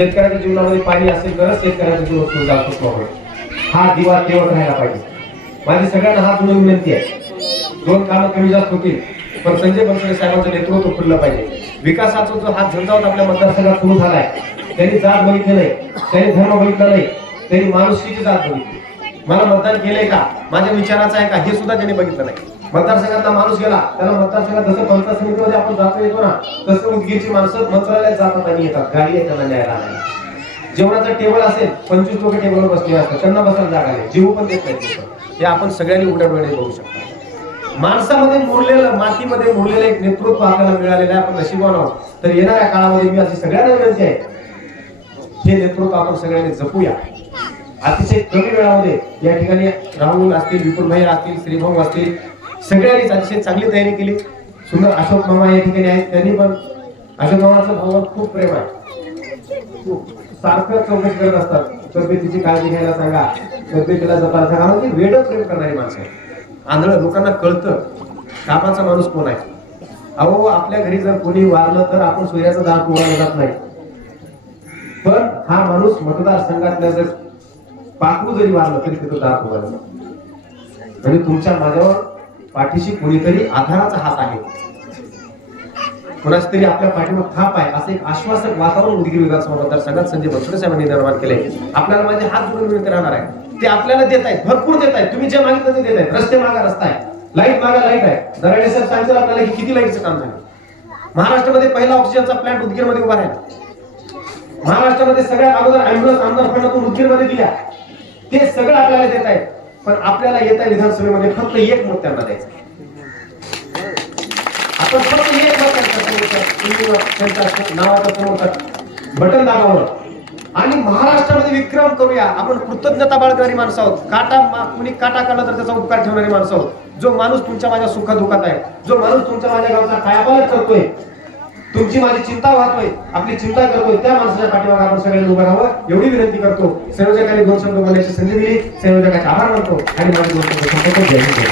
शेतकऱ्याच्या जीवनामध्ये पाणी असेल तरच शेतकऱ्याचं जीवन सुरू अस्तित्व होईल हा दिवा तेवढ राहायला पाहिजे. माझी सगळ्यांना हात जोडून विनंती आहे. दोन कामं कमी जास्त होतील पण संजय बनसोडे साहेबांचं नेतृत्व खुललं पाहिजे. विकासाचा जो हात झंझावत आपल्या मतदारसंघात सुरू झालाय त्यांनी जात बघितलं नाही त्यांनी धर्म बघितला नाही त्यांनी माणुसकीची जात बघितली. मला मतदान केलंय का? माझ्या विचाराचं आहे का? हे सुद्धा त्यांनी बघितलं नाही. मतदारसंघातला माणूस गेला त्याला मतदारसंघात जसं पंचायत समितीमध्ये आपण जातो येतो ना तसं उदगीरची माणसं मंत्रालयात जातात आणि येतात गाडी आहे त्यांना न्यायला जेवणाचं टेबल असेल पंचवीस लोक टेबलवर बसले असतात त्यांना बसायला जागा नाही जीव पण देत नाही हे आपण सगळ्यांनी उघड्या बघू शकतो. माणसामध्ये मुरलेलं मातीमध्ये मुरलेलं एक नेतृत्व आपल्याला मिळालेलं आहे आपण नशिबान आहोत. तर येणाऱ्या काळामध्ये मी अशी सगळ्यांना विनंती आहे हे नेतृत्व आपण सगळ्यांनी जपूया. अतिशय कमी वेळामध्ये या ठिकाणी राहुल असतील विपुल भाई असतील श्रीभाऊ असतील सगळ्यांनीच अतिशय चांगली तयारी केली. सुंदर अशोक मामा या ठिकाणी आहेत. त्यांनी पण अशोक मामाचं भावावर खूप प्रेम आहे. सारखं चौकशी करत असतात. तब्येतीची काळजी घ्यायला सांगा. तब्येतीला जपायला सांगा. म्हणजे वेळ प्रेम करणारी माणसं आंधळ लोकांना कळतं कामाचा माणूस कोण आहे. अहो आपल्या घरी जर कोणी वारलं तर आपण सूर्याचा दार उघडला जात नाही. पण हा माणूस मतदारसंघातल्या जर पाकू जरी वारलं तरी तिथं दार उघडला म्हणजे तुमच्या माझ्यावर पाठीशी कोणीतरी आधाराचा हात आहे. कोणाच तरी आपल्या पाठीवर थाप आहे. असं एक आश्वासक वातावरण उदगीर विधानसभा मतदारसंघात संजय बनसोडे साहेबांनी निर्माण केले आपल्याला माझे हात जोडून विनंती राहणार आहे. ते आपल्याला देत आहेत भरपूर देत आहेत. तुम्ही जे मागितलं ते देत आहेत. रस्ते मागा रस्ता आहे. लाइट मागा लाइट आहे. दराडे साहेब सांगतील आपल्याला की किती लाईटचं काम झालं. महाराष्ट्रामध्ये पहिला ऑक्सिजनचा प्लांट उदगीरमध्ये उभा आहे महाराष्ट्रामध्ये सगळ्यात अगोदर अँब्युलन्स आमदार फंडातून उदगीरमध्ये दिल्या. ते सगळं आपल्याला देत आहेत. पण आपल्याला येत्या विधानसभेमध्ये फक्त एक मत त्यांना द्यायचं आपण फक्त एक मत त्यांचा नावाचा नावाचं बटन दाबावं आणि महाराष्ट्रामध्ये विक्रम करूया. आपण कृतज्ञता बाळगणारी माणसं आहोत. काटा कुणी काटा काढला तर त्याचा उपकार ठेवणारी माणसं आहोत. जो माणूस तुमच्या माझ्या सुखादुखात आहे जो माणूस तुमच्या माझ्या गावचा कायापालट करतोय तुमची माझी चिंता वाहतोय आपली चिंता करतोय त्या माणसाच्या पाठीमागे आपण सगळ्यांनी उभं राहावं एवढी विनंती करतो. संयोजकांनी दोन शब्द संधी दिली. संयोजकाचे आभार मानतो. आणि माझी दोन शब्द